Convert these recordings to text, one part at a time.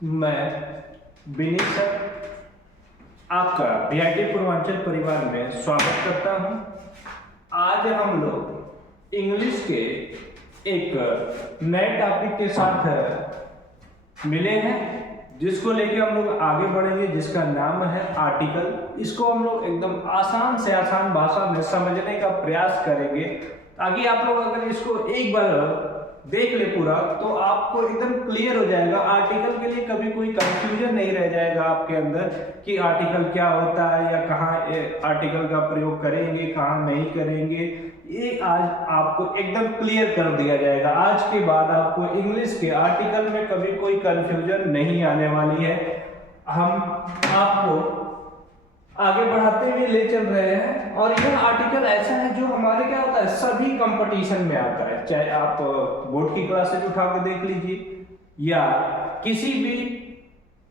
मैं विनीत सर आपका बीआईटी पूर्वांचल परिवार में स्वागत करता हूं। आज हम लोग इंग्लिश के एक नए टॉपिक के साथ मिले हैं, जिसको लेके हम लोग आगे बढ़ेंगे, जिसका नाम है आर्टिकल। इसको हम लोग एकदम आसान से आसान भाषा में समझने का प्रयास करेंगे, ताकि आप लोग अगर इसको एक बार देख ले पूरा तो आपको एकदम क्लियर हो जाएगा। आर्टिकल के लिए कभी कोई कंफ्यूजन नहीं रह जाएगा आपके अंदर कि आर्टिकल क्या होता है या कहाँ आर्टिकल का प्रयोग करेंगे, कहाँ नहीं करेंगे। ये आज आपको एकदम क्लियर कर दिया जाएगा। आज के बाद आपको इंग्लिश के आर्टिकल में कभी कोई कंफ्यूजन नहीं आने वाली है। हम आपको आगे बढ़ाते हुए ले चल रहे हैं, और यह आर्टिकल ऐसा है जो हमारे क्या होता है, सभी कंपटीशन में आता है। चाहे आप बोर्ड की क्लासेज उठा के देख लीजिए या किसी भी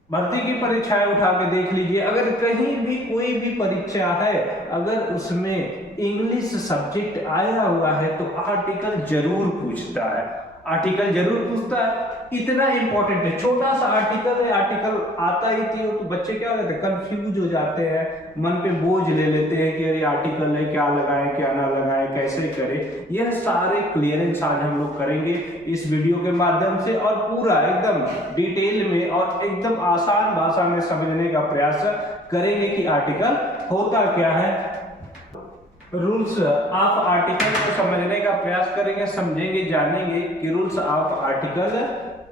भर्ती की परीक्षाएं उठा के देख लीजिए। अगर कहीं भी कोई भी परीक्षा है, अगर उसमें इंग्लिश सब्जेक्ट आया हुआ है तो आर्टिकल जरूर पूछता है, आर्टिकल जरूर पूछता है। इतना इंपॉर्टेंट है, छोटा सा आर्टिकल है, आर्टिकल आता ही थी तो बच्चे क्या होते हैं, कंफ्यूज हो जाते हैं, मन पे बोझ ले लेते हैं कि अरे आर्टिकल है, क्या लगाएं क्या ना लगाएं, कैसे करें। यह सारे क्लियरेंस आज हम लोग करेंगे इस वीडियो के माध्यम से, और पूरा एकदम डिटेल में और एकदम आसान भाषा में समझने का प्रयास करेंगे कि आर्टिकल होता क्या है। रूल्स ऑफ आर्टिकल को समझने का प्रयास करेंगे, समझेंगे, जानेंगे कि रूल्स ऑफ आर्टिकल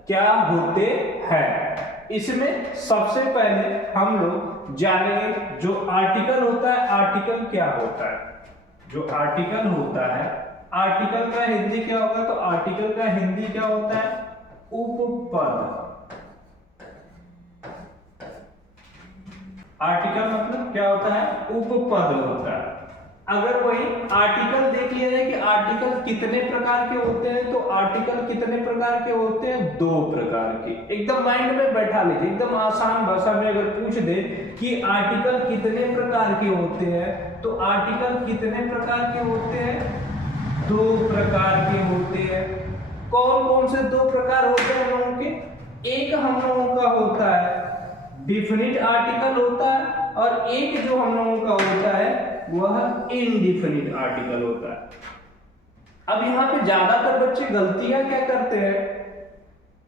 क्या होते हैं। इसमें सबसे पहले हम लोग जानेंगे जो आर्टिकल होता है, आर्टिकल क्या होता है। जो आर्टिकल होता है, आर्टिकल का हिंदी क्या होगा, तो आर्टिकल का हिंदी क्या होता है, उपपद। आर्टिकल मतलब क्या होता है, उपपद होता है। अगर वही आर्टिकल देख लिया जाए कि आर्टिकल कितने प्रकार के होते हैं, तो आर्टिकल कितने प्रकार के होते हैं, दो प्रकार के। एकदम माइंड में बैठा लीजिए, एकदम आसान भाषा में अगर पूछ दे कि आर्टिकल कितने प्रकार के होते हैं, तो आर्टिकल कितने प्रकार के होते हैं, दो प्रकार के होते हैं। कौन कौन से दो प्रकार होते हैं हम लोगों के, एक हम लोगों का होता है डिफिनिट आर्टिकल होता है, और एक जो हम लोगों का होता है वह इनडिफिनिट आर्टिकल होता है। अब यहाँ पे ज्यादातर बच्चे गलतियां क्या करते हैं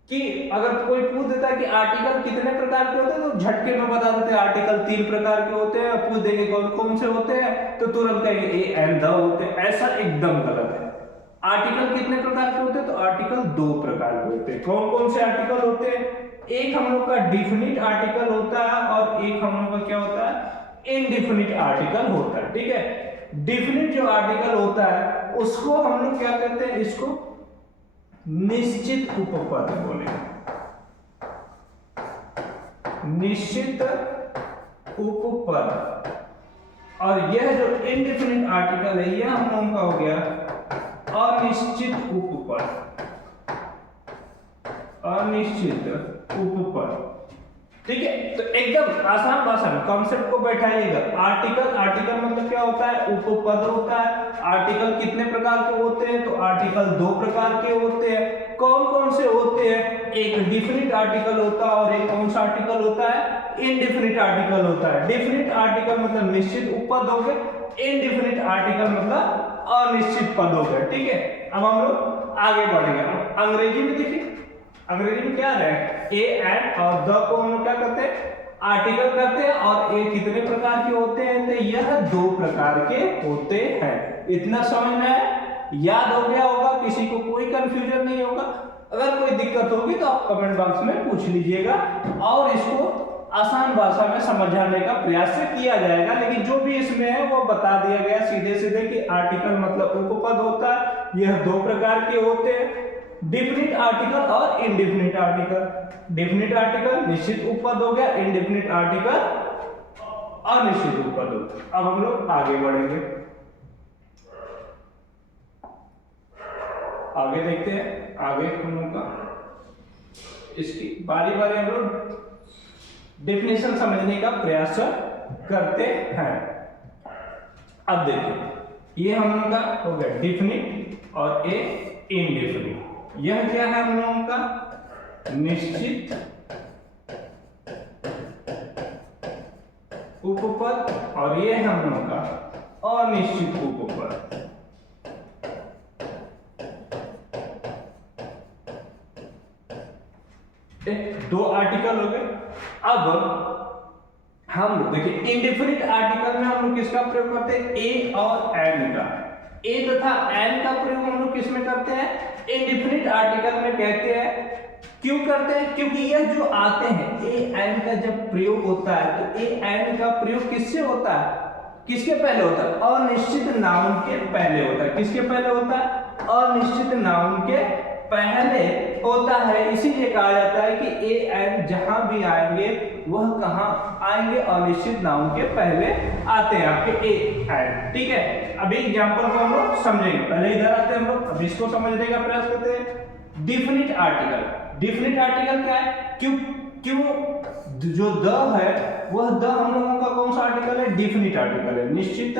कि अगर कोई पूछ देता है कि आर्टिकल कितने प्रकार के होते हैं, तो झटके में बता देते हैं आर्टिकल 3 प्रकार के होते हैं। पूछ देंगे कौन कौन से होते हैं, तो तुरंत कहेंगे ए एंड द होते हैं। ऐसा एकदम गलत है। आर्टिकल कितने प्रकार के होते हैं, तो आर्टिकल 2 प्रकार के होते हैं। कौन कौन से आर्टिकल होते हैं, एक हम लोग का डिफिनिट आर्टिकल होता है, और एक हम लोग का क्या होता है, इनडिफिनिट आर्टिकल होता है। ठीक है, डिफिनिट जो आर्टिकल होता है उसको हम लोग क्या कहते हैं, इसको निश्चित उपपद बोलेंगे। निश्चित उपपद। और यह जो इनडिफिनिट आर्टिकल है, यह हम लोगों का हो गया अनिश्चित उपपद। अनिश्चित उपपद। ठीक है, तो एकदम आसान भाषा में कॉन्सेप्ट को बैठाइएगा। आर्टिकल, आर्टिकल मतलब क्या होता है, उपपद होता है। आर्टिकल कितने प्रकार के होते हैं, तो आर्टिकल 2 प्रकार के होते हैं। कौन कौन से होते हैं, एक डिफिनिट आर्टिकल होता है, और एक कौन सा आर्टिकल होता है, इनडिफिनिट आर्टिकल होता है। डिफिनिट आर्टिकल मतलब निश्चित उपपद हो गए, इनडिफिनिट आर्टिकल मतलब अनिश्चित पद हो गए। ठीक है, अब हम लोग आगे बढ़ेंगे। अंग्रेजी में देखिए, अंग्रेजी में क्या है, ए एंड और द को हम लोग क्या करते हैं, आर्टिकल करते हैं। और ए कितने प्रकार के होते हैं, तो यह 2 प्रकार के होते हैं। इतना समझ में आया, याद हो गया होगा, किसी को कोई कंफ्यूजन नहीं होगा। अगर कोई दिक्कत होगी तो आप कमेंट बॉक्स में पूछ लीजिएगा, और इसको आसान भाषा में समझाने का प्रयास किया जाएगा। लेकिन जो भी इसमें है वो बता दिया गया सीधे सीधे कि आर्टिकल मतलब उपपद होता है, यह 2 प्रकार के होते हैं, डिफिनिट आर्टिकल और इनडिफिनिट आर्टिकल। डिफिनिट आर्टिकल निश्चित उपपद हो गया, इनडिफिनिट आर्टिकल अनिश्चित उपपद हो गया। अब हम लोग आगे बढ़ेंगे, आगे देखते हैं। आगे हम लोग का इसकी बारी बारी हम लोग डेफिनेशन समझने का प्रयास करते हैं। अब देखिए, ये हम लोग का हो गया डिफिनिट और ए इनडिफिनिट। यह क्या है हम लोगों का, निश्चित उपपद और ये हम लोग का अनिश्चित उपपद। दो आर्टिकल हो गए। अब हम लोग देखिए इंडेफिनिट आर्टिकल में हम लोग किसका प्रयोग करते हैं, ए और एन का। ए तथा एन का प्रयोग हम लोग किस में करते हैं, इंडेफिनिट आर्टिकल में कहते हैं। क्यों करते हैं, क्योंकि यह जो आते हैं ए एन का जब प्रयोग होता है तो ए एन का प्रयोग किससे होता है, किसके पहले होता है, अनिश्चित नाउन के पहले होता है। किसके पहले होता है, अनिश्चित नाउन के पहले होता है। इसीलिए कहा जाता है कि ए एन जहां भी आएंगे वह कहां आएंगे, अनिश्चित नाउन के पहले आते हैं आपके ए एन। ठीक है, अभी एग्जांपल को हम लोग समझेंगे। पहले इधर आते हैं हम लोग, अब इसको समझने का प्रयास करते हैं। डिफिनिट आर्टिकल, डिफिनिट आर्टिकल क्या है, क्यों जो द है वह द हम लोगों का कौन सा आर्टिकल है, डिफिनिट आर्टिकल है, निश्चित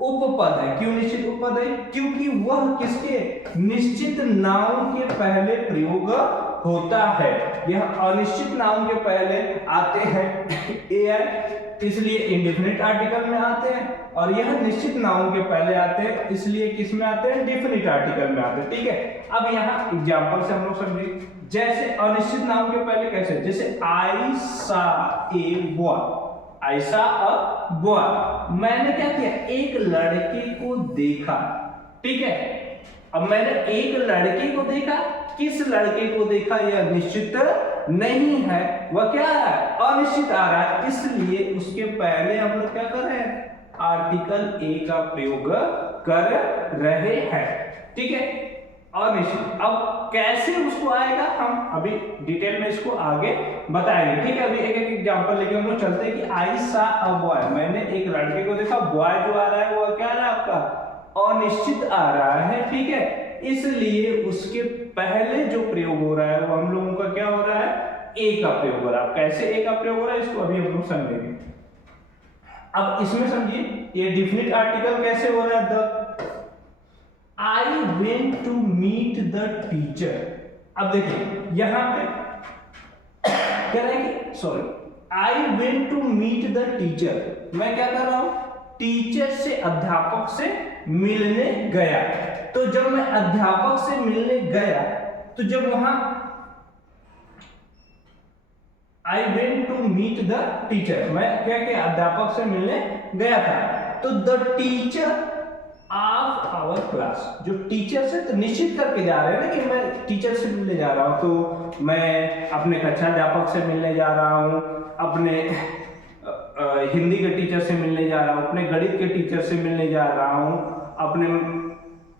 उपपद है। क्यों निश्चित उपपद है, क्योंकि वह किसके, निश्चित नाउन के पहले प्रयोग होता है। यह अनिश्चित नाउन के पहले आते हैं ए एन, इसलिए इंडेफिनिट आर्टिकल में आते हैं, और यह निश्चित नाउन के पहले आते हैं, इसलिए किस में आते हैं, डिफिनिट आर्टिकल में आते हैं। ठीक है, अब यहाँ एग्जांपल से हम लोग समझिए। जैसे अनिश्चित नाउन के पहले कैसे, जैसे आई सा ए बॉय, ऐसा अ बॉय, मैंने क्या किया, एक लड़के को देखा। ठीक है, अब मैंने एक लड़के को देखा, किस लड़के को देखा यह निश्चित नहीं है, वह क्या आ रहा है, अनिश्चित आ रहा है, इसलिए उसके पहले हम लोग क्या कर रहे हैं, आर्टिकल ए का प्रयोग कर रहे हैं। ठीक है, अनिश्चित। अब कैसे उसको आएगा हम अभी डिटेल में इसको आगे बताएंगे। ठीक है, अभी एक एक एग्जांपल लेके हम लोग चलते हैं कि आई सा अ बॉय, मैंने एक लड़के को देखा, बॉय जो आ रहा है वो क्या आ रहा है आपका, अनिश्चित आ रहा है। ठीक है, इसलिए उसके पहले जो प्रयोग हो रहा है वो हम लोगों का क्या हो रहा है, ए का प्रयोग हो रहा है। कैसे ए का प्रयोग हो रहा है इसको अभी हम लोग समझेंगे। अब इसमें समझिए ये डिफिनिट आर्टिकल कैसे हो रहा है, the I went to meet the teacher. अब देखिए यहां पे कह रहे हैं कि sorry, I went to meet the teacher, मैं क्या कर रहा हूं, टीचर से, अध्यापक से मिलने गया। तो जब मैं अध्यापक से मिलने गया तो जब वहां I went to meet the teacher, मैं क्या किया, अध्यापक से मिलने गया था, तो the teacher of our class, जो टीचर से, तो निश्चित करके जा रहे हैं ना कि मैं टीचर से मिलने जा रहा हूं, तो मैं अपने कक्षा अध्यापक से मिलने जा रहा हूं, अपने हिंदी के टीचर से मिलने जा रहा हूं, अपने गणित के टीचर से मिलने जा रहा हूं, अपने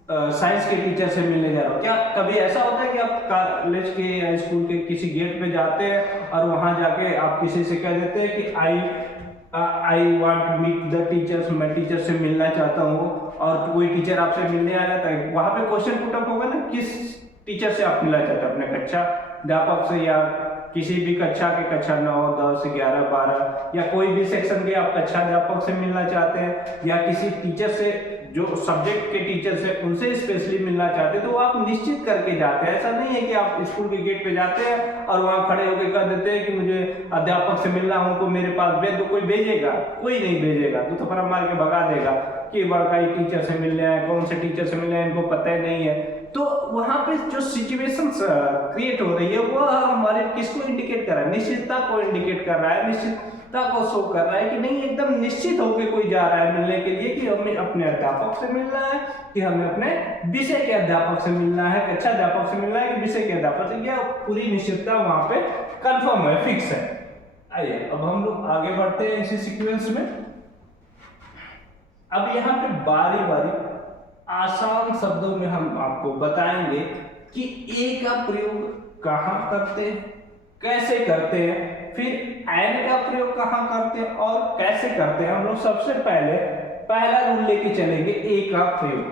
साइंस के टीचर से मिलने जा रहा हूं। क्या कभी ऐसा होता है कि आप कॉलेज के या स्कूल के किसी गेट पे जाते हैं और वहां जाके आप किसी से कह देते हैं कि I want to meet the teachers, मैं टीचर से मिलना चाहता हूँ, और कोई टीचर आपसे मिलने आ जाता है, वहां पे क्वेश्चन पुट अप होगा ना, किस टीचर से आप मिलना चाहते हैं, अपने कक्षा अध्यापक से या किसी भी कक्षा के, कक्षा 9, 10, 11, 12 या कोई भी सेक्शन के आप कक्षा अध्यापक से मिलना चाहते हैं, या किसी टीचर से जो सब्जेक्ट के टीचर्स हैं उनसे स्पेशली मिलना चाहते हैं, तो आप निश्चित करके जाते हैं। ऐसा नहीं है कि आप स्कूल के गेट पे जाते हैं और वहां खड़े होकर कह देते हैं कि मुझे अध्यापक से मिलना है, उनको मेरे पास भेज दो। कोई भेजेगा, कोई नहीं भेजेगा, तो थप्पड़ मार के भगा देगा कि बड़का ही टीचर से मिलने आए, कौन से टीचर से मिलने आए इनको पता ही नहीं है। तो वहां पे जो सिचुएशन क्रिएट हो रही है वो हमारे किसको इंडिकेट कर रहा है, निश्चितता को इंडिकेट कर रहा है, निश्चितता को शो कर रहा है कि नहीं एकदम निश्चित होकर कोई जा रहा है मिलने के लिए, कि हमें अपने अध्यापक से मिलना है, कि हमें अपने विषय के अध्यापक से मिलना है, कक्षा अध्यापक से मिलना है, कि विषय के अध्यापक से, यह पूरी निश्चितता वहां पे कंफर्म है, फिक्स है। आइए अब हम लोग आगे बढ़ते हैं इसी सीक्वेंस में। अब यहाँ पे बारी बारी आसान शब्दों में हम आपको बताएंगे कि ए का प्रयोग कहाँ करते हैं, कैसे करते हैं, फिर एन का प्रयोग कहाँ करते हैं और कैसे करते हैं। हम लोग सबसे पहले पहला रूल लेके चलेंगे ए का प्रयोग,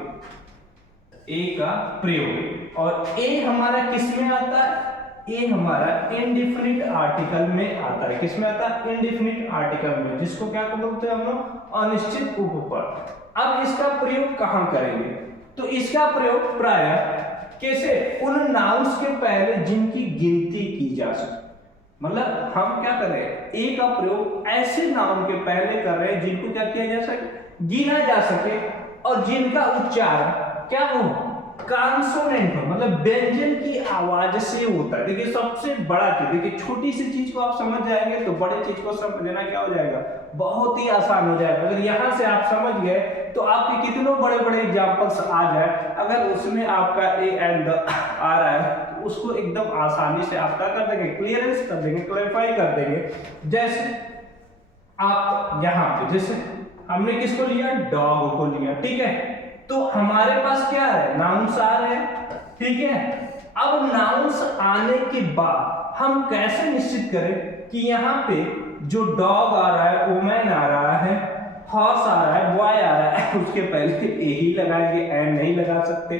ए का प्रयोग। और ए हमारा किस में आता है, ए हमारा इंडेफिनिट आर्टिकल में आता है। किस में आता है, इंडेफिनिट आर्टिकल में, जिसको क्या बोलते हैं हम लोग, अनिश्चित उपपद। अब इसका प्रयोग कहां करेंगे, तो इसका प्रयोग प्रायः कैसे, उन नाउन्स के पहले जिनकी गिनती की जा सके, मतलब हम क्या कर रहे हैं, ए का प्रयोग ऐसे नाउन के पहले कर रहे हैं जिनको क्या किया जा सके, गिना जा सके, और जिनका उच्चारण क्या हो, कॉन्सोनेंट हो, मतलब व्यंजन की आवाज से होता है। देखिए सबसे बड़ा चीज, देखिए छोटी सी चीज को आप समझ जाएंगे तो बड़े चीज को समझना क्या हो जाएगा, बहुत ही आसान हो जाएगा। अगर यहां से आप समझ गए तो आपके कितनों बड़े बड़े एग्जांपल्स आ जाए, अगर उसमें आपका ए एंड द आ रहा है तो उसको एकदम आसानी से आप क्या कर देंगे, क्लियरेंस कर देंगे, क्लैरिफाई कर देंगे। जैसे आप यहाँ पे, जैसे हमने किसको लिया, डॉग को लिया, ठीक है, तो हमारे पास क्या है, नाउन्स आ रहे हैं, ठीक है। अब नाउन्स आने के बाद हम कैसे निश्चित करें कि यहाँ पे जो डॉग आ रहा है, वुमेन आ रहा है, हॉर्स आ रहा है, बॉय आ रहा है, उसके पहले ए ही लगाएंगे, एन नहीं लगा सकते।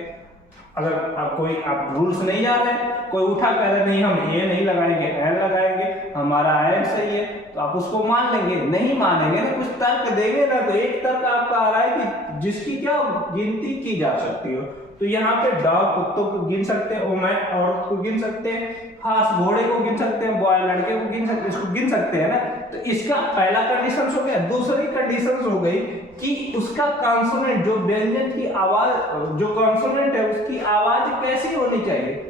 अगर आप रूल्स नहीं आ रहे, कोई उठा कह रहे नहीं हम ए नहीं लगाएंगे, एन लगाएंगे, हमारा एन सही है, तो आप उसको मान लेंगे। नहीं मानेंगे ना, कुछ तर्क देंगे ना, तो एक तर्क आपका आ रहा है कि जिसकी क्या गिनती की जा सकती हो। तो यहाँ पे डॉग कुत्तों को गिन सकते हैं, वुमेन औरत को गिन सकते हैं, हॉर्स घोड़े को गिन सकते हैं, बॉय लड़के को गिन सकते हैं, इसको गिन सकते हैं ना। तो इसका पहला कंडीशन हो गया। दूसरी कंडीशन हो गई कि उसका कॉन्सोनेंट, जो व्यंजन की आवाज, जो कॉन्सोनेंट है उसकी आवाज कैसी होनी चाहिए,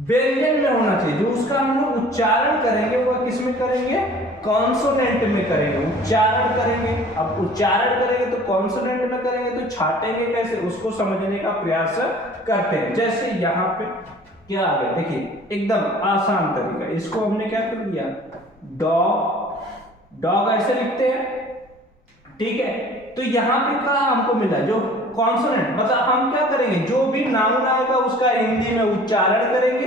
व्यंजन में होना चाहिए। जो उसका हम लोग उच्चारण करेंगे वह किस में करेंगे, कॉन्सोनेंट में करेंगे, उच्चारण करेंगे। अब उच्चारण करेंगे तो कॉन्सोनेंट में करेंगे, तो छाटेंगे कैसे, उसको समझने का प्रयास करते हैं। जैसे यहाँ पे क्या आ गया, देखिए एकदम आसान तरीका, इसको हमने क्या कर दिया, डॉग, डॉग ऐसे लिखते हैं, ठीक है। तो यहाँ पे क्या हमको मिला, जो कॉन्सोनेंट, मतलब हम क्या करेंगे, जो भी नाउन आएगा उसका हिंदी में उच्चारण करेंगे,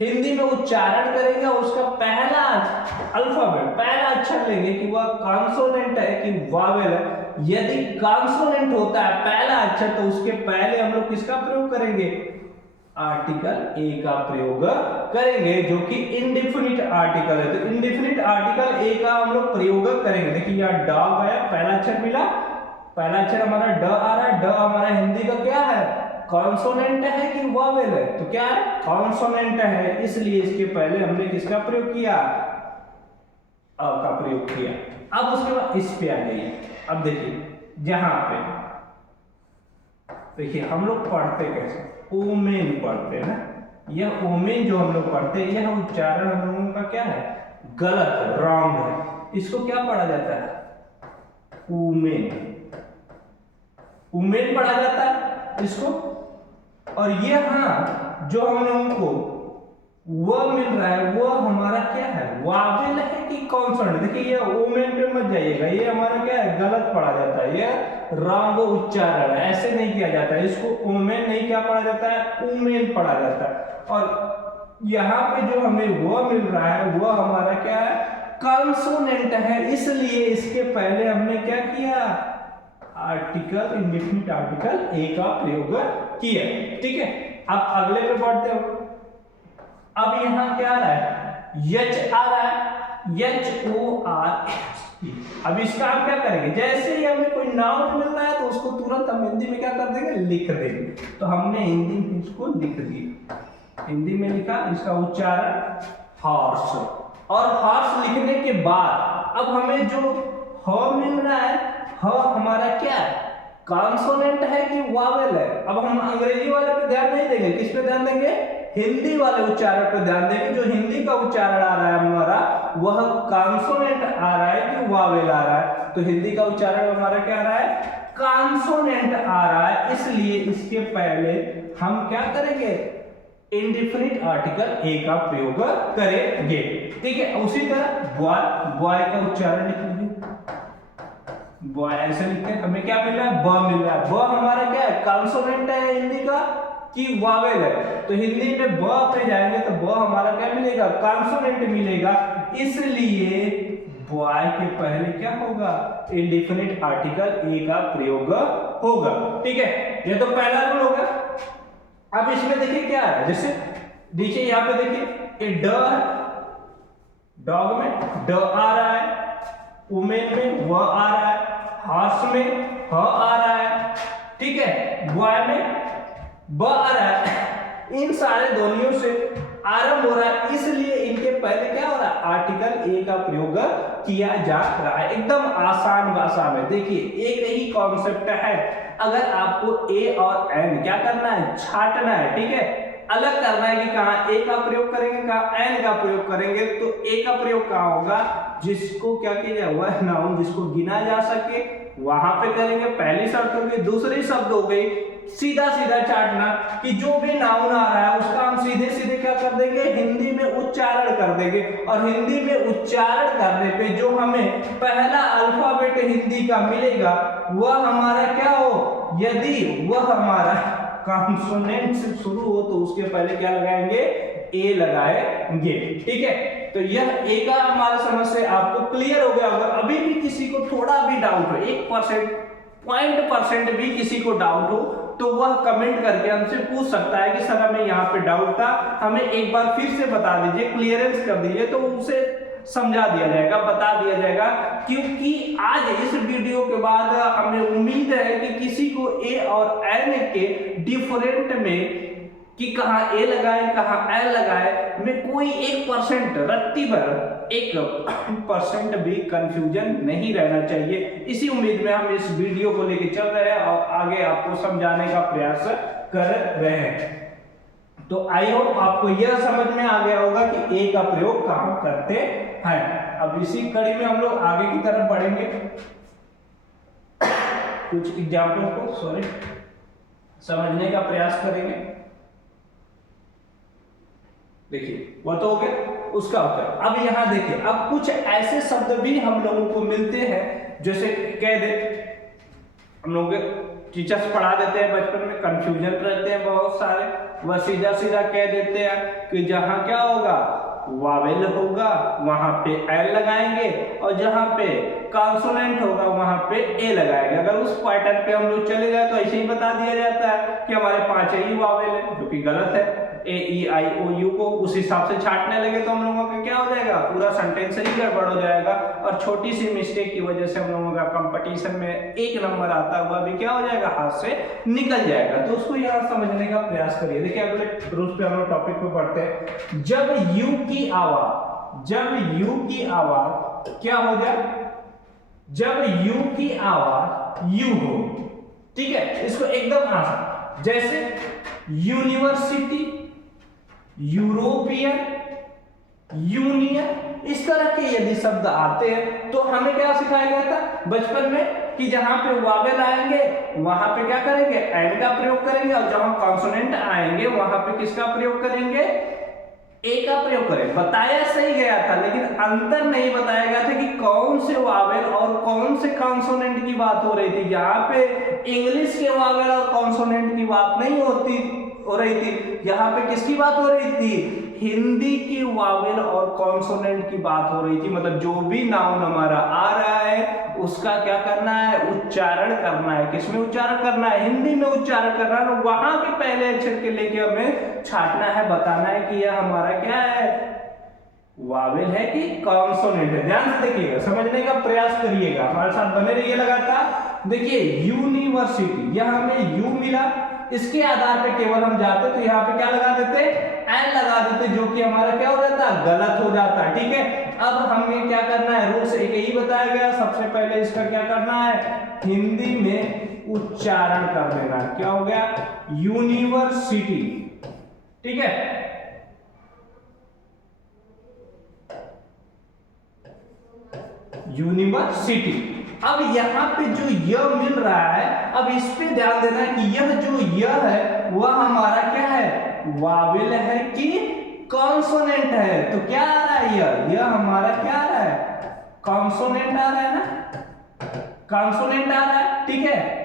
हिंदी में उच्चारण करेंगे, और उसका पहला अल्फाबेट, पहला अक्षर लेंगे कि वह कॉन्सोनेंट है कि वावेल है। यदि कॉन्सोनेंट होता है पहला अक्षर, तो उसके पहले हम लोग किसका प्रयोग करेंगे, आर्टिकल ए का प्रयोग करेंगे, जो कि इंडेफिनिट आर्टिकल है। तो इंडेफिनिट आर्टिकल ए का हम लोग प्रयोग करेंगे। देखिए यहाँ डॉग आया, पहला अक्षर मिला, पहला अक्षर हमारा ड आ रहा है, ड हमारा हिंदी का क्या है, कॉन्सोनेंट है कि वॉवेल है, तो क्या है, कॉन्सोनेंट है, इसलिए इसके पहले हमने किसका प्रयोग किया, अ का प्रयोग किया। अब उसके बाद इस पे आ जाइए। अब देखिए जहां पे, देखिए हम लोग पढ़ते कैसे, ओमेन पढ़ते हैं ना, यह ओमेन जो हम लोग पढ़ते हैं, यह उच्चारण हम लोगों का क्या है, गलत है, रॉन्ग है। इसको क्या पढ़ा जाता है, ओमेन, उमेन पढ़ा जाता है इसको। और ये हाँ जो हम लोगों को वह मिल रहा है, वह हमारा क्या है, वावेल है कि कॉन्सोनेंट। देखिए ये ओमेन पे मत जाइएगा, ये हमारा क्या है, गलत पढ़ा जाता है, ये रॉन्ग उच्चारण है, ऐसे नहीं किया जाता है। इसको ओमेन नहीं क्या पढ़ा जाता है, उमेन पढ़ा जाता है। और यहाँ पे जो हमें वह मिल रहा है, वह हमारा क्या है, कॉन्सोनेंट है, इसलिए इसके पहले हमने क्या किया, आर्टिकल, इंडेफिनिट आर्टिकल ए का प्रयोग किया, ठीक है। अब अगले पे बढ़ते हो। अब यहाँ क्या आ रहा है, यच आ रहा है, एच ओ आर। अब इसका हम क्या करेंगे, जैसे ही हमें कोई नाउन मिल रहा है तो उसको तुरंत हम हिंदी में क्या कर देंगे, लिख देंगे। तो हमने हिंदी में इसको लिख दिया, हिंदी में लिखा, इसका उच्चारण हॉर्स। और हॉर्स लिखने के बाद अब हमें जो ह मिल रहा है, ह हमारा क्या है, कॉन्सोनेंट है कि वावेल है। अब हम अंग्रेजी वाले पे ध्यान नहीं देंगे, किस पे ध्यान देंगे, हिंदी वाले उच्चारण पे ध्यान देंगे। जो हिंदी का उच्चारण आ रहा है हमारा, वह कॉन्सोनेंट आ रहा है कि वावेल आ रहा है। तो हिंदी का उच्चारण हमारा क्या आ रहा है, कॉन्सोनेंट आ रहा है, इसलिए इसके पहले हम क्या करेंगे, इंडेफिनिट आर्टिकल ए का प्रयोग करेंगे, ठीक है। उसी तरह बॉय, बॉय का उच्चारण लिख लीजिए, बॉय ऐसे लिखते हैं, हमें क्या मिल रहा है, ब मिल रहा है। ब हमारा क्या है, कॉन्सोनेंट है हिंदी का कि वावेल है। तो हिंदी में ब पे जाएंगे तो ब हमारा क्या मिलेगा, कॉन्सोनेंट मिलेगा, इसलिए बॉय के पहले क्या होगा, इंडेफिनिट आर्टिकल ए का प्रयोग होगा, ठीक है। ये तो पहला रूल होगा। अब इसमें देखिए क्या है, जैसे नीचे यहाँ पे देखिए ए ड, डॉग में ड आ रहा है, वुमेन में व आ रहा है, हॉर्स में ह आ रहा है, ठीक है, बॉय में ब आ रहा है। इन सारे ध्वनियों से आरंभ हो रहा है, इसलिए इनके पहले क्या हो रहा है, आर्टिकल ए का प्रयोग किया जा रहा है। एकदम आसान भाषा में देखिए, एक ही कॉन्सेप्ट है। अगर आपको ए और एन क्या करना है, छाटना है, ठीक है, अलग करना है कि कहाँ ए का प्रयोग करेंगे, कहाँ एन का प्रयोग करेंगे, तो ए का प्रयोग कहाँ होगा, जिसको क्या किया जाए, वह नाउन जिसको गिना जा सके वहां पे करेंगे। पहली शर्त होगी। दूसरी शब्द हो गई सीधा सीधा चाटना, कि जो भी नाउन आ रहा है उसका हम सीधे सीधे क्या कर देंगे, हिंदी में उच्चारण कर देंगे। और हिंदी में उच्चारण करने पे जो हमें पहला अल्फाबेट हिंदी का मिलेगा वह हमारा क्या हो, यदि वह हमारा कॉन्सोनेंट से शुरू हो तो उसके पहले क्या लगाएंगे, ए लगाएंगे, ठीक है। तो यह ए का हमारा समझ से आपको क्लियर हो गया होगा। अभी भी किसी को थोड़ा भी डाउट हो, 1% 0.% भी किसी को डाउट हो तो वह कमेंट करके हमसे पूछ सकता है कि सर हमें यहाँ पे डाउट था, हमें एक बार फिर से बता दीजिए, क्लियरेंस कर दीजिए, तो उसे समझा दिया जाएगा, बता दिया जाएगा। क्योंकि आज इस वीडियो के बाद हमें उम्मीद है कि किसी को ए और एन के डिफरेंट में कि कहाँ ए लगाए कहाँ एन लगाए में कोई 1% रत्ती भर 1% भी कंफ्यूजन नहीं रहना चाहिए। इसी उम्मीद में हम इस वीडियो को लेके चल रहे हैं और आगे आपको समझाने का प्रयास कर रहे हैं। तो आई होप आपको यह समझ में आ गया होगा कि ए का प्रयोग कहाँ करते हैं। अब इसी कड़ी में हम लोग आगे की तरफ बढ़ेंगे, कुछ एग्जाम्पल को समझने का प्रयास करेंगे। देखिए वह तो हो गया उसका उत्तर। अब यहां देखिए, अब कुछ ऐसे शब्द भी हम लोगों को मिलते हैं, जैसे कह दे, हम लोग टीचर्स पढ़ा देते हैं बचपन में, कंफ्यूजन रहते हैं बहुत सारे, वह सीधा सीधा कह देते हैं कि जहां क्या होगा, वावेल होगा वहां पे एल लगाएंगे, और जहां पे कॉन्सोनेंट होगा वहां पे ए लगाएंगे। अगर उस पैटर्न पे हम लोग चले जाए तो ऐसे ही बता दिया जाता है कि हमारे 5 ही वावेल है, जो कि गलत है। ए ई आई ओ यू को उस हिसाब से छाटने लगे तो हम लोगों का क्या हो जाएगा, पूरा सेंटेंस ही गड़बड़ हो जाएगा। और छोटी सी मिस्टेक की वजह से हम लोगों का कंपटीशन में 1 नंबर आता हुआ भी क्या हो जाएगा, हाथ से निकल जाएगा। तो उसको यहाँ समझने का प्रयास करिए। देखिए अगले रूल्स पे हम लोग टॉपिक पे पढ़ते हैं। जब यू की आवाज क्या हो जाए, जब यू की आवाज यू हो, ठीक है, इसको एकदम आसान, जैसे यूनिवर्सिटी, यूरोपियन, यूनियन, इस तरह के यदि शब्द आते हैं तो हमें क्या सिखाया गया था बचपन में कि जहां पे वावेल आएंगे वहां पे क्या करेंगे, एन का प्रयोग करेंगे, और जहां कॉन्सोनेंट आएंगे वहां पे किसका प्रयोग करेंगे, ए का प्रयोग करें। बताया सही गया था, लेकिन अंतर नहीं बताया गया था कि कौन से वावेल और कौन से कॉन्सोनेंट की बात हो रही थी। यहाँ पे इंग्लिश के वावेल और कॉन्सोनेंट की बात नहीं हो रही थी, यहाँ पे किसकी बात हो रही थी, हिंदी की वावेल और कॉन्सोनेंट की बात हो रही थी। मतलब जो भी नाउन हमारा आ रहा है उसका क्या करना है, उच्चारण करना है। किसमें उच्चारण करना है, हिंदी में उच्चारण करना है। वहां के पहले अक्षर के लेके हमें छाटना है, बताना है कि यह हमारा क्या है, वावेल है कि कॉन्सोनेंट है। ध्यान से देखिएगा, समझने का प्रयास करिएगा, हमारे साथ बने रहिए लगातार। देखिए यूनिवर्सिटी, यह हमें यू मिला, इसके आधार पे केवल हम जाते तो यहाँ पे क्या लगा देते, एन लगा देते, जो कि हमारा क्या हो जाता, गलत हो जाता, ठीक है। अब हमें क्या करना है, रूल्स एक ही बताया गया, सबसे पहले इसका क्या करना है, हिंदी में उच्चारण कर देना। क्या हो गया, यूनिवर्सिटी, ठीक है। यूनिवर्सिटी। अब यहाँ पे जो यह मिल रहा है, अब इस पे ध्यान देना है कि यह जो यह है वह हमारा क्या है, वावेल है कि कॉन्सोनेंट है। तो क्या आ रहा है, यह हमारा क्या आ रहा है, कॉन्सोनेंट आ रहा है ना, कॉन्सोनेंट आ रहा है, ठीक है।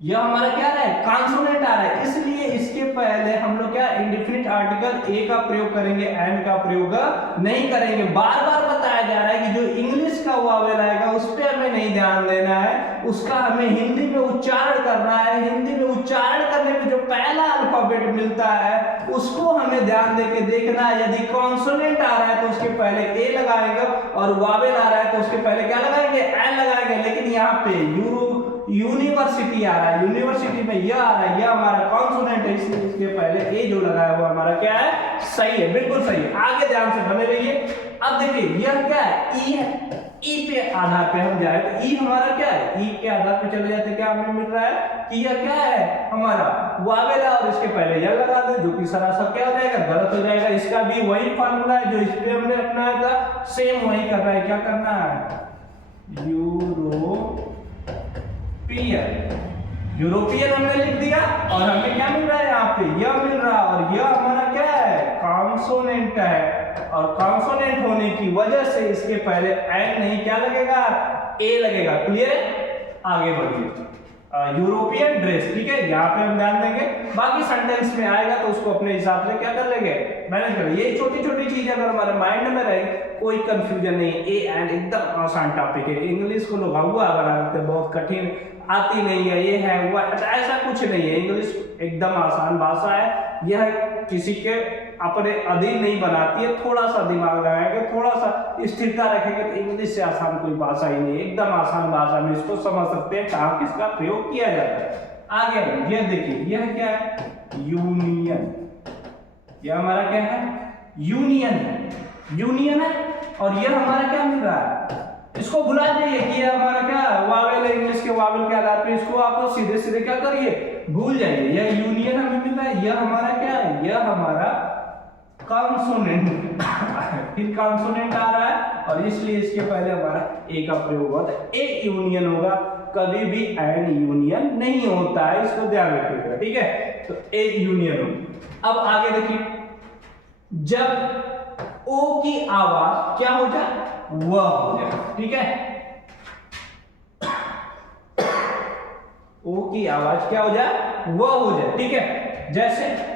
यह हमारा क्या आ रहा है, कॉन्सोनेंट आ रहा है, इसलिए इसके पहले हम लोग क्या, इंडेफिनिट आर्टिकल ए का प्रयोग करेंगे, एंड का प्रयोग नहीं करेंगे। बार बार बताया जा रहा है कि जो इंग्लिश का वावेल आएगा उस पर हमें नहीं ध्यान देना है, उसका हमें हिंदी में उच्चारण करना है। हिंदी में उच्चारण करने में जो पहला अल्फाबेट मिलता है उसको हमें ध्यान देके देखना है। यदि कॉन्सोनेंट आ रहा है तो उसके पहले ए लगाएंगे, और वावेल आ रहा है तो उसके पहले क्या लगाएंगे, एन लगाएंगे। लेकिन यहाँ पे यूनिवर्सिटी आ रहा है, यूनिवर्सिटी में यह आ रहा है, यह हमारा कॉन्सोनेंट है, इसलिए इसके पहले ए जो लगाया हुआ हमारा क्या है, सही है, बिल्कुल सही है। आगे ध्यान से बने रहिए। अब देखिए यह क्या है, ई है, ई पे आधार पे हम जाए तो ई हमारा क्या है, ई के आधार पे चले जाते क्या हमें मिल रहा है कि यह क्या है हमारा वावेल है, और इसके पहले यह लगा दे, जो कि सरासर क्या हो जाएगा, गलत हो जाएगा। इसका भी वही फार्मूला है जो इस पे हमने अपनाया था, सेम वही करना है। क्या करना है, यूरोपियन हमने लिख दिया, और हमें क्या मिल रहा है यहाँ पे, यह मिल रहा है, और यह हमारा क्या है, कॉन्सोनेंट है, और कॉन्सोनेंट होने की वजह से इसके पहले एन नहीं क्या लगेगा, ए लगेगा। क्लियर है, आगे बढ़िए। यूरोपियन ड्रेस, ठीक है, यहाँ पे हम ध्यान देंगे, बाकी सेंटेंस में आएगा तो उसको अपने हिसाब से क्या कर लेंगे, मैनेज करेंगे। ये छोटी छोटी चीजें अगर हमारे माइंड में रहे, कोई कंफ्यूजन नहीं। ए एंड एकदम आसान टॉपिक है, इंग्लिश को लोग हुआ बना देते, बहुत कठिन आती नहीं है, ये है वो है, ऐसा कुछ नहीं है। इंग्लिश एकदम आसान भाषा है, यह किसी के अपने अधीन नहीं बनाती है। थोड़ा सा दिमाग लगाएंगे, थोड़ा सा स्थिरता रखेंगे तो इंग्लिश से आसान कोई भाषा ही नहीं है, एकदम आसान भाषा में इसको समझ सकते हैं कहाँ किसका प्रयोग किया जाता है। आगे यह देखिए, यह क्या है, यूनियन, यह हमारा क्या है, यूनियन है, यूनियन है, और यह हमारा क्या मिल रहा है, इसको भुला जाइए कि यह हमारा क्या वावेल है, इंग्लिश के वावेल के आधार पे इसको आप सीधे सीधे क्या करिए, भूल जाइए। यह यूनियन हमें मिल रहा है, यह हमारा क्या है, यह हमारा कॉन्सोनेंट फिर कॉन्सोनेंट आ रहा है, और इसलिए इसके पहले हमारा ए का प्रयोग होता है, ए यूनियन होगा, कभी भी एन यूनियन नहीं होता है, इसको ध्यान रखिएगा, ठीक है। तो ए यूनियन हो। अब आगे देखिए, जब ओ की आवाज क्या हो जाए, वह हो जाए, ठीक है, ओ की आवाज क्या हो जाए, वह हो जाए, ठीक है। जैसे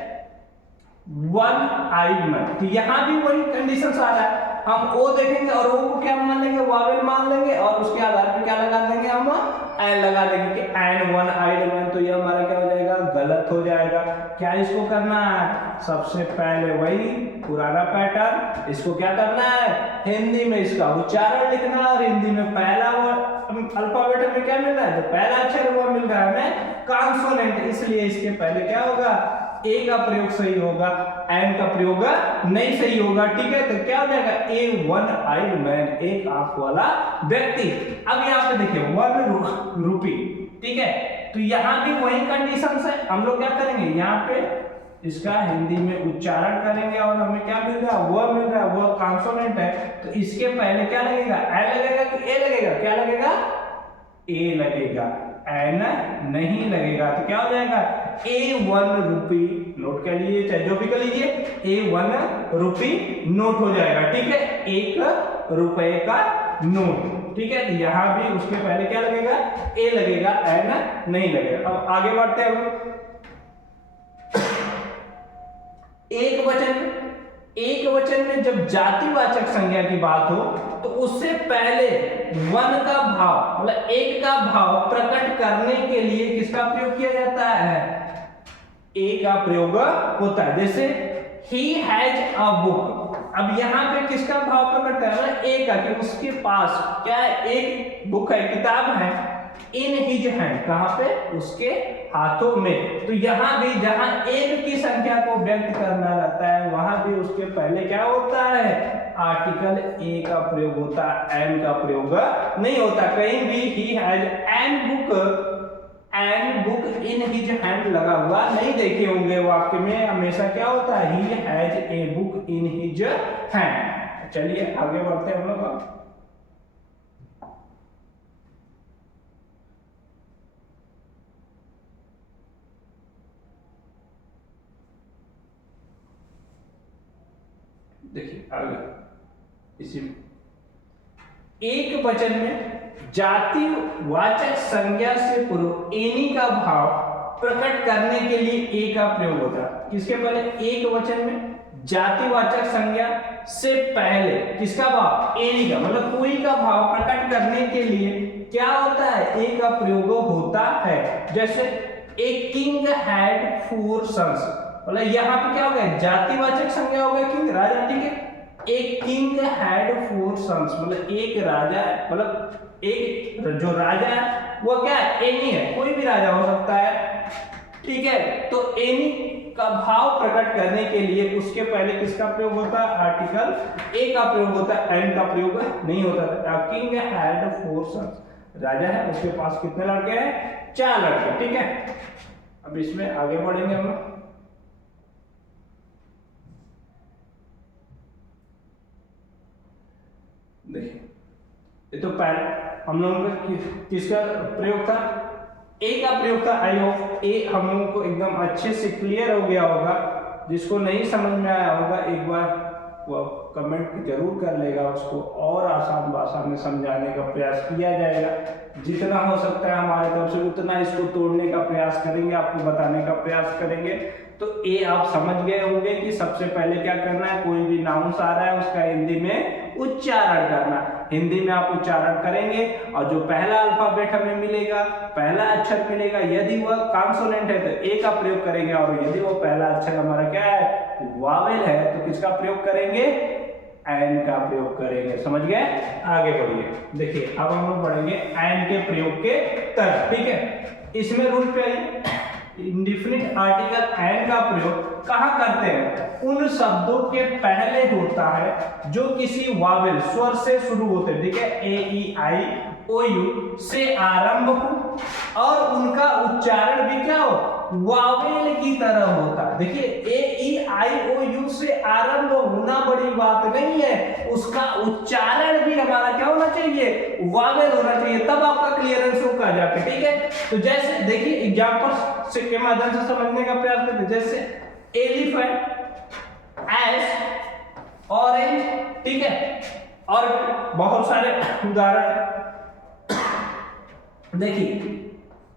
वन आइड मैन, तो यहां भी वही कंडीशन आ रहा है, हम ओ देखेंगे और ओ को क्या मान लेंगे, वावेल मान लेंगे, और उसके आधार पे क्या लगा देंगे, हम एन लगा देंगे कि एन वन आइड मैन, तो ये हमारा क्या हो जाएगा, गलत हो जाएगा। क्या इसको करना है, सबसे पहले वही पुराना पैटर्न, इसको क्या करना है, हिंदी में इसका उच्चारण लिखना, और हिंदी में पहला वर्ड अल्फाबेट में क्या मिल रहा है, जो पहला अक्षर वो मिल रहा है हमें कॉन्सोनेंट, इसलिए इसके पहले क्या होगा, ए का प्रयोग सही होगा, एन का प्रयोग नहीं सही होगा, ठीक है। तो क्या हो जाएगा, ए वन आइड मैन, एक आंख वाला व्यक्ति। अब यहाँ पे देखिए वन रुपी, ठीक है, तो यहाँ भी वही कंडीशन है, हम लोग क्या करेंगे, यहाँ पे इसका हिंदी में उच्चारण करेंगे, और हमें क्या मिल रहा है, वह मिल रहा है, वह कॉन्सोनेंट है, तो इसके पहले क्या लगेगा, एन लगेगा कि ए लगेगा, क्या लगेगा, ए लगेगा, एन नहीं लगेगा, तो क्या हो जाएगा, ए वन रुपी, नोट कर लीजिए, चाहे जो भी कर लीजिए, ए वन रुपी नोट हो जाएगा, ठीक है, एक रुपए का नोट, ठीक है। तो यहां भी उसके पहले क्या लगेगा, ए लगेगा, एन नहीं लगेगा। अब आगे बढ़ते हैं, एक वचन में जब जातिवाचक संज्ञा की बात हो तो उससे पहले वन का भाव, मतलब एक का भाव प्रकट करने के लिए किसका प्रयोग किया जाता है, ए का प्रयोग होता है। जैसे he has a book, अब यहाँ पे किसका भाव प्रकट कर रहा है, ए का, कि उसके पास क्या है, एक बुक है, किताब है, इन हिज हैंड, कहां पे, उसके हाथों में। तो यहां भी जहां एक की संख्या को व्यक्त करना रहता है, वहां भी उसके पहले क्या होता है, आर्टिकल ए का प्रयोग होता है, एन का प्रयोग नहीं होता। कहीं भी he has an book in his hand लगा हुआ नहीं देखे होंगे वाक्य में, हमेशा क्या होता है, he has a book in his hand. चलिए आगे बढ़ते हैं हम लोग। देखिए आगे, इसी एक वचन में जातिवाचक संज्ञा से पूर्व एनी का भाव प्रकट करने के लिए ए का प्रयोग होता है। किसके पहले, एक वचन में जातिवाचक संज्ञा से पहले किसका भाव, एनी का, मतलब कोई का भाव प्रकट करने के लिए क्या होता है, ए का प्रयोग होता है। जैसे ए किंग हैड 4 सन्स, मतलब यहाँ पे क्या हो गया, जातिवाचक संज्ञा हो गया किंग, राजा, ठीक है। एक किंग हैड 4 सन्स, मतलब एक राजा, मतलब एक जो राजा है वो क्या है, एनी है, कोई भी राजा हो सकता है, ठीक है। तो एनी का भाव प्रकट करने के लिए उसके पहले किसका प्रयोग होता है, आर्टिकल ए का प्रयोग होता है, एंड का प्रयोग नहीं होता था। किंग हैड 4 सन्स, राजा है उसके पास कितने लड़के हैं, 4 लड़के, ठीक है। अब इसमें आगे बढ़ेंगे हम लोग। देखिए ये तो पहले हम लोगों का किसका प्रयोग था, ए का प्रयोग था। आई होप ए हम लोगों को एकदम अच्छे से क्लियर हो गया होगा। जिसको नहीं समझ में आया होगा एक बार वो कमेंट जरूर कर लेगा, उसको और आसान भाषा में समझाने का प्रयास किया जाएगा। जितना हो सकता है हमारे तरफ से उतना इसको तोड़ने का प्रयास करेंगे, आपको बताने का प्रयास करेंगे। तो ए आप समझ गए होंगे कि सबसे पहले क्या करना है, कोई भी नाउंस आ रहा है उसका हिंदी में उच्चारण करना। हिंदी में आप उच्चारण करेंगे और जो पहला अल्फाबेट हमें मिलेगा, पहला अक्षर मिलेगा, यदि वह कॉन्सोनेंट है तो ए का प्रयोग करेंगे, और यदि वो पहला अक्षर हमारा क्या है, वावेल है, तो किसका प्रयोग करेंगे, एन का प्रयोग करेंगे। समझ गए, आगे बढ़िए। देखिए अब हम लोग बढ़ेंगे एन के प्रयोग के तरफ, ठीक है। इसमें रूल पे आइए, इंडिफिनिट आर्टिकल एन का प्रयोग कहाँ करते हैं, उन शब्दों के पहले होता है जो किसी वावेल स्वर से शुरू होते हैं। देखिए ए ई आई ओ यू से आरंभ हो और उनका उच्चारण भी क्या हो, वावेल की तरह होता है। देखिए ए ई आई ओ यू से आरंभ होना बड़ी बात नहीं है, उसका उच्चारण भी हमारा क्या होना चाहिए, वावेल होना चाहिए, तब आपका क्लियरेंस होगा जाके, ठीक है। तो जैसे देखिए एग्जांपल से के माध्यम से समझने का प्रयास करते हैं। जैसे एलिफेंट, एस, ऑरेंज, ठीक है, और बहुत सारे उदाहरण। देखिए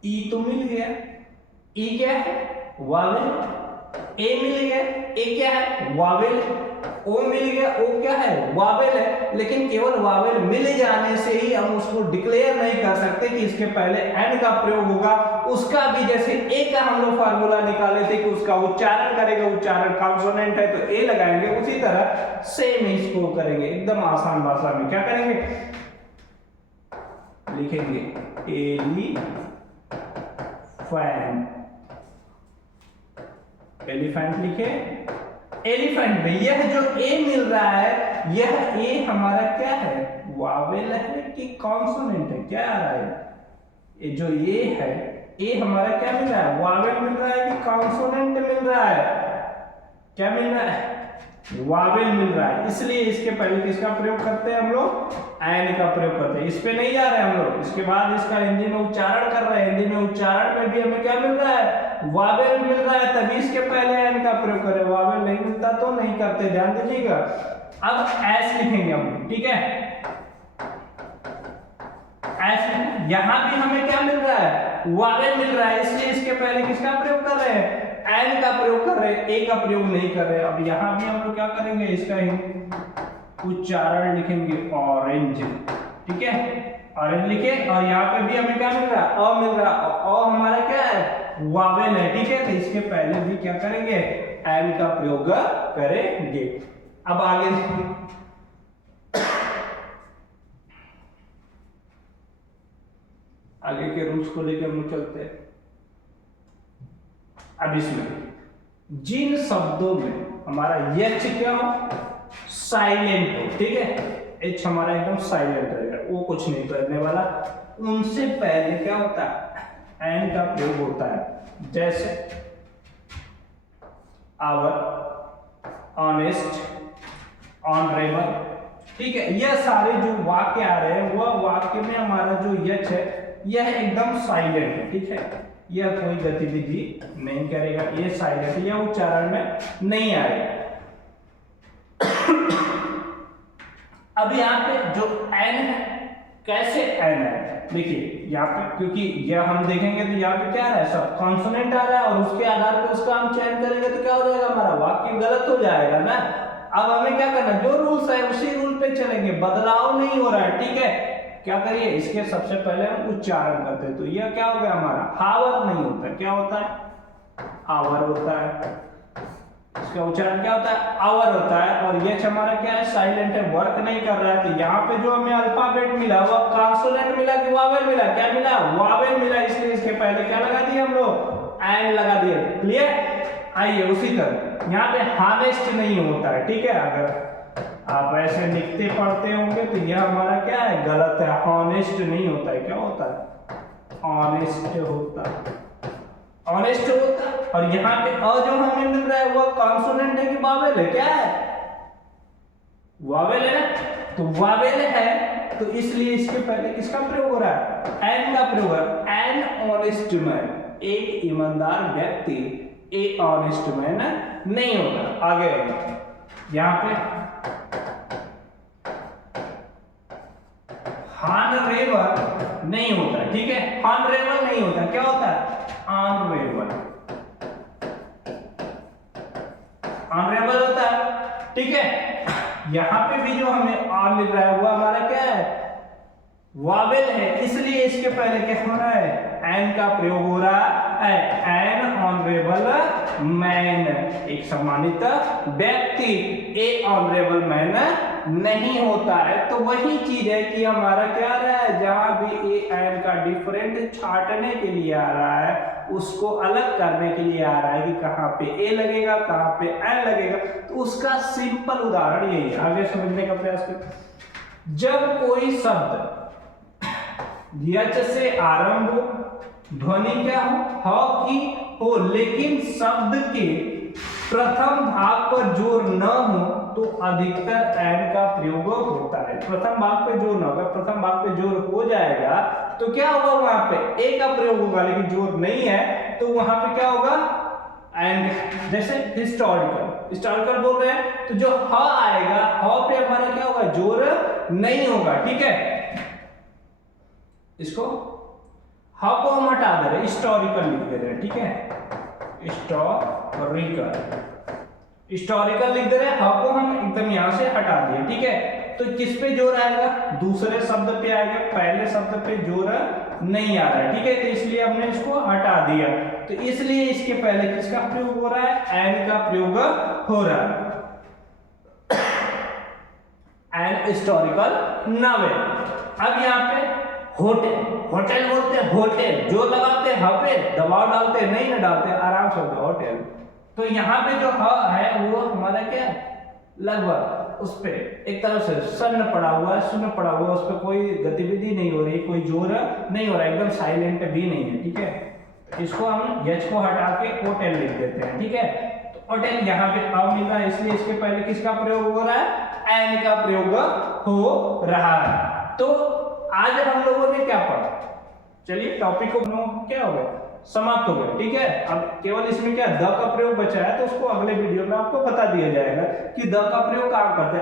ई तो मिल गया, ई क्या है, वावेल। ए मिल गया, ए क्या है, वावेल। ओ मिल गया, ओ क्या है, वावेल है। लेकिन केवल वावेल मिल जाने से ही हम उसको डिक्लेयर नहीं कर सकते कि इसके पहले एन का प्रयोग होगा। उसका भी जैसे ए का हम लोग फार्मूला निकाले थे कि उसका उच्चारण करेगा, उच्चारण कॉन्सोनेंट है तो ए लगाएंगे, उसी तरह सेम इसको करेंगे, एकदम आसान भाषा में क्या करेंगे, लिखेंगे एलिफेंट, एलिफेंट लिखे। एलिफेंट में यह जो ए मिल रहा है, यह ए हमारा क्या है, वावेल है कि कॉन्सोनेंट है, क्या आ रहा है, ये जो ये है ए हमारा क्या मिल रहा है, वावेल मिल रहा है कि कॉन्सोनेंट मिल रहा है, क्या मिल रहा है, वावेल मिल रहा है। इसलिए इसके पहले किसका प्रयोग करते हैं हम लोग, एन का प्रयोग करते हैं। इस पे नहीं जा रहे हम लोग, इसके बाद इसका हिंदी में उच्चारण कर रहे हैं। हिंदी में उच्चारण में भी हमें क्या मिल रहा है, वावेल मिल रहा है, तभी इसके पहले एन का प्रयोग करें। वावेल नहीं मिलता तो नहीं करते, ध्यान दीजिएगा। अब एस लिखेंगे हम, ठीक है, एस। यहां भी हमें क्या मिल रहा है, वावेल मिल रहा है, इसलिए इसके पहले किसका प्रयोग कर रहे हैं, एन का प्रयोग कर रहे हैं, ए का प्रयोग नहीं कर रहे। अब यहां भी हम लोग क्या करेंगे, इसका उच्चारण लिखेंगे ऑरेंज, ठीक है, ऑरेंज लिखे। और यहाँ पे भी हमें क्या मिल रहा है, अ मिल रहा है, अ हमारा क्या है, वावेल है, ठीक है। तो इसके पहले भी क्या करेंगे, एन का प्रयोग करेंगे। अब आगे आगे के रूल्स को लेकर हम चलते हैं। अब इसमें जिन शब्दों में हमारा एच क्या हो, साइलेंट हो, ठीक है, एच हमारा एकदम साइलेंट रहेगा, वो कुछ नहीं करने वाला, उनसे पहले क्या होता है, एन का प्रयोग होता है। जैसे आवर, ऑनेस्ट, ऑनरेबल, ठीक है। यह सारे जो वाक्य आ रहे हैं वह वाक्य में हमारा जो एच है यह एकदम साइलेंट है, ठीक है, यह कोई गतिविधि नहीं करेगा, ये साइलेंट, यह उच्चारण में नहीं आएगा। अब यहाँ पे जो एन है, कैसे एन है, देखिए यहाँ पे, क्योंकि यह हम देखेंगे तो यहाँ पे क्या आ रहा है, सब कॉन्सोनेंट आ रहा है, और उसके आधार पे उसका हम चयन करेंगे तो क्या हो जाएगा, हमारा वाक्य गलत हो जाएगा ना। अब हमें क्या करना, जो रूल्स है उसी रूल पे चलेंगे, बदलाव नहीं हो रहा है, ठीक है। क्या करिए, इसके सबसे पहले हम उच्चारण करते हैं, तो यह क्या हो गया हमारा, हावर नहीं होता, क्या होता है, आवर होता है, इसका उच्चारण क्या होता है, आवर होता है। और एच हमारा क्या है, साइलेंट है, वर्क नहीं कर रहा है। तो यहाँ पे जो हमें अल्फाबेट मिला वो कॉन्सोनेंट मिला कि वावेल मिला, क्या मिला, वावेल मिला, इसलिए इसके पहले क्या लगा दिए हम लोग, एन लगा दिए। क्लियर। आइए उसी तरह यहाँ पे हॉनेस्ट नहीं होता है, ठीक है। अगर आप ऐसे लिखते पढ़ते होंगे तो यह हमारा क्या है, गलत है, हॉनेस्ट नहीं होता है, क्या होता है, ऑनेस्ट होता है, ऑनेस्ट होता है। और यहाँ पे अ जो हमें मिल रहा है वो कॉन्सोनेंट है कि वावेल है, क्या है, वावेल है। तो वावेल है तो इसलिए इसके पहले किसका प्रयोग हो रहा है, एन का प्रयोग हो रहा है। एन ऑनेस्ट मैन, एक ईमानदार व्यक्ति, ए ऑनेस्ट मैन नहीं होता। आगे यहाँ पे हॉनरेबल नहीं होता, ठीक है, हॉनरेबल नहीं होता, क्या होता है, ऑनरेबल, ऑनरेबल होता है, ठीक है। यहां पे भी जो हमें ऑन मिल रहा है वो हमारा क्या है, वावेल है, इसलिए इसके पहले क्या हो रहा है, एन का प्रयोग हो रहा है। एन ऑनरेबल मैन, एक सम्मानित व्यक्ति, ए ऑनरेबल मैन नहीं होता है। तो वही चीज है कि हमारा क्या आ रहा है, जहां भी ए एन का डिफरेंट छांटने के लिए आ रहा है, उसको अलग करने के लिए आ रहा है कि कहां पे ए लगेगा, कहां पे एन लगेगा। तो उसका सिंपल उदाहरण यही है, आगे समझने का प्रयास करें। जब कोई शब्द यच से आरंभ हो, ध्वनि क्या हो, ह की हो, लेकिन शब्द के प्रथम भाग पर जोर न हो तो अधिकतर एन का प्रयोग होता है। प्रथम भाग पे जोर न होगा, प्रथम भाग पे जोर हो जाएगा तो क्या होगा, वहां पे ए का प्रयोग होगा, लेकिन जोर नहीं है तो वहां पे क्या होगा, एंड। जैसे हिस्टोरिकल, हिस्टोरिकल बोल रहे हैं तो जो ह आएगा, ह पे हमारा क्या होगा, जोर नहीं होगा, ठीक है। इसको ह को हम हटा दे रहे हैं, हिस्टोरिकल लिख दे रहे हैं, ठीक है, हिस्टोरिकल, हिस्टोरिकल लिख दे रहे हैं, ह को हम एकदम यहां से हटा दिए, ठीक है। तो किस पे जोर आएगा, दूसरे शब्द पे आएगा, पहले शब्द पे जोर नहीं आ रहा है, ठीक है। तो इसलिए हमने इसको हटा दिया। तो इसलिए इसके पहले किसका प्रयोग हो रहा है, एन का प्रयोग हो रहा है, एन हिस्टोरिकल नॉवेल। अब यहाँ पे होटल, होटल बोलते हैं, होटल जो लगाते हैं, ह पे दबाव डालते हैं, नहीं ना डालते, आराम से होता है होटल। तो यहाँ पे जो ह है वो हमारा क्या है, लगभग उस पे एक तरह से सन्न पड़ा हुआ है, शून्य पड़ा हुआ है, उस पर कोई गतिविधि नहीं हो रही, कोई जोर नहीं हो रहा, एकदम साइलेंट भी नहीं है, ठीक है। इसको हम यच को हटा के होटल लिख देते हैं, ठीक है। तो होटल यहाँ पे अ मिल रहा है, इसलिए इसके पहले किसका प्रयोग हो रहा है, एन का प्रयोग हो रहा है। तो आज हम लोगों ने क्या पढ़ा, चलिए टॉपिक को क्या हो गया, समाप्त हो गया, ठीक है। अब केवल इसमें क्या द का प्रयोग बचा है, तो उसको अगले वीडियो में आपको बता दिया जाएगा कि द का प्रयोग कहाँ करते हैं।